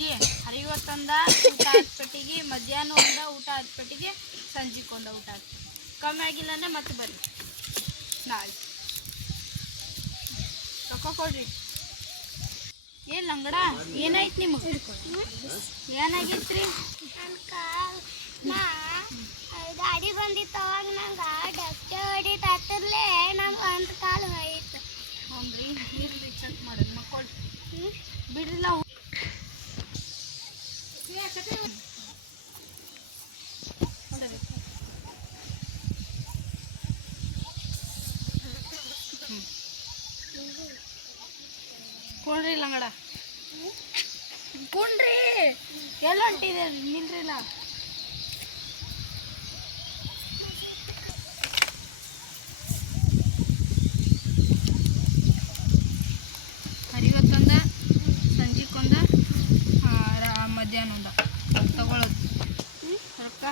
ಅಜ್ಜಿ ಹರಿವತ್ತೊಂದ ಊಟ ಹತ್ಪಟ್ಟಿಗೆ, ಮಧ್ಯಾಹ್ನ ಒಂದ ಊಟ ಹತ್ಪಟ್ಟಿಗೆ, ಸಂಜೆಗೆ ಒಂದ ಊಟ ಹತ್ಪಟ್ಟಿಗೆ. ಕಮ್ಮಿ ಆಗಿಲ್ಲ ಅಂದ್ರೆ ಮತ್ತೆ ಬರ್ರಿ ನಾಳೆ. ರೊಕ್ಕ ಕೊಡ್ರಿ. ಏನು ಲಂಗಡ ಏನಾಯ್ತು ನಿಮಗೆ? ಏನಾಗೈತ್ರಿ? ಗಾಡಿ ಬಂದಿತ್ತು ಅವಾಗ ನಂಗೆ ಡಕ್ಕೆ ಹೊಡಿತಲ್ಲೇ ನಮ್ಗೆ ಒಂದು ಕಾಲು ಹೋಯ್ತು. ಹೌದ್ರಿ, ಇರ್ಲಿ ಚೆಕ್ ಮಾಡೋದು ಮಕ್ಕಳು ಬಿಡ್ರಿಲ್ಲ. ಸರಿ ಕುಣ್ರಿ ಲಂಗಡ ಕುಣ್ರಿ. ಎಲ್ಲ ಹೊಂಟಿದೆ ನಿಲ್ರಿಲ್ಲ. ಹರಿವತ್ತೊಂದ ಸಂಜೆಕೊಂದ ಮಧ್ಯಾಹ್ನ ಒಂದ ತಗೊಳ್ಳೋದು ರೊಕ್ಕ.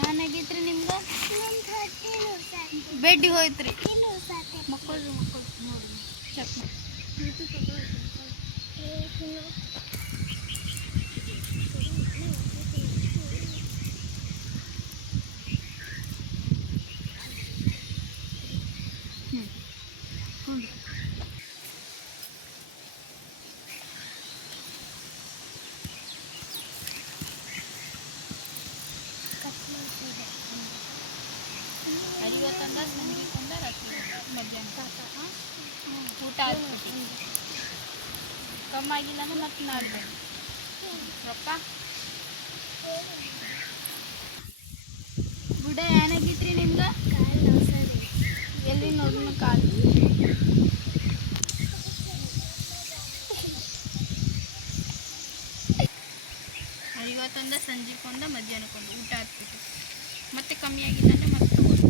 ಏನಾಗೈತ್ರಿ ನಿಮ್ಗೆ? ಬೆಡ್ಡಿಗೆ ಹೋಯ್ತ್ರಿ. ಮಕ್ಕಳು ನೋಡ್ರಿ ಚೆಕ್ ಮಾಡಿ. ಹರಿವತ್ತೊಂದ ಸಂಜೆಕೊಂದ ರಾತ್ರಿ ಮಧ್ಯಾಹ್ನ ಊಟ ಹಾಕ್ಬಿಟ್ಟು ಕಮ್ಮಿ ಆಗಿಲ್ಲ ಅಂದ್ರೆ ಮತ್ತೆ ನಾಳೆ ಬನ್ನಿ. ರೊಕ್ಕ ಬುಡ ಏನಾಗಿತ್ರಿ ನಿಮ್ಗೆ? ಎಲ್ಲಿ ನೋಡ್ರಿ ಕಾಲು. ಹರಿವತ್ತೊಂದ ಸಂಜೆಕೊಂದ ಮಧ್ಯಾಹ್ನಕ್ಕೊಂದು ಊಟ ಹಾಕ್ಬಿಟ್ಟು ಮತ್ತೆ ಕಮ್ಮಿ ಆಗಿಲ್ಲ ಅಂದ್ರೆ ಮತ್ತೆ ತಗೋರಿ.